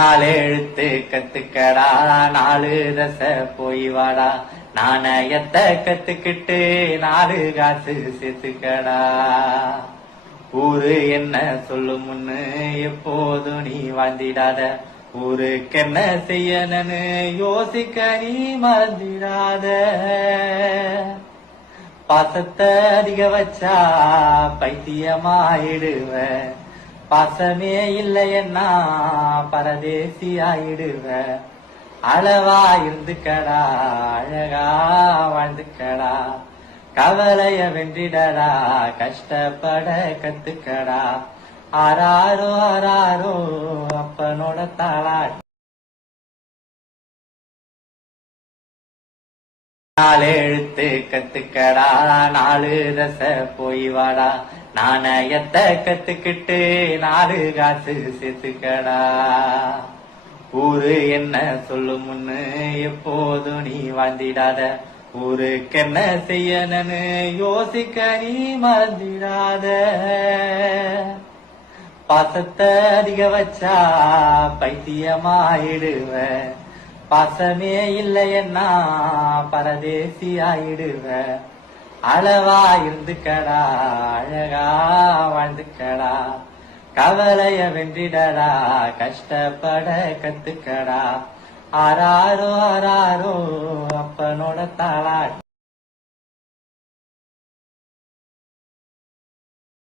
எழுத்து கத்துக்கடா, 4 ரச போய் வாடா, நாணயத்தை கத்துக்கிட்டு 4 காசு சேர்த்துக்கடா. ஊரு என்ன சொல்லும் முன்னு எப்போதும் நீ வாழ்ந்திடாத, ஊருக்கு என்ன செய்யணும்னு யோசிக்க நீ மறந்திடாத. பாசத்தை அதிக வச்சா பைத்தியமாயிடுவ, பாசமே இல்லையன்னா பரதேசி ஆயிடுவ. அளவா இருந்துக்கடா, அழகா வாழ்ந்துக்கடா, கவலைய வென்றிடடா, கஷ்டப்பட கத்துக்கடா. ஆராரோ ஆராரோ அப்பனோட தாளாட்டு. 4 எழுத்து கத்துக்கடா, 4 ரச போய் வாடா, நாணயத்தை கத்துக்கிட்டு 4 காசு சேர்த்துக்கடா. ஊரு என்ன சொல்லும் முன்னு எப்போதும் நீ வாழ்ந்திடாத, ஊருக்கு என்ன செய்யணும்னு யோசிக்க நீ மறந்திடாத. பாசத்தை அதிக வச்சா பைத்தியமாயிடுவ, பாசமே இல்லையன்னா பரதேசி ஆயிடுவ. அளவா இருந்துக்கடா, அழகா வாழ்ந்துக்கடா, கவலைய வென்றிடடா, கஷ்டப்பட கத்துக்கடா. ஆராரோ ஆராரோ அப்பனோட தாளாட்டு.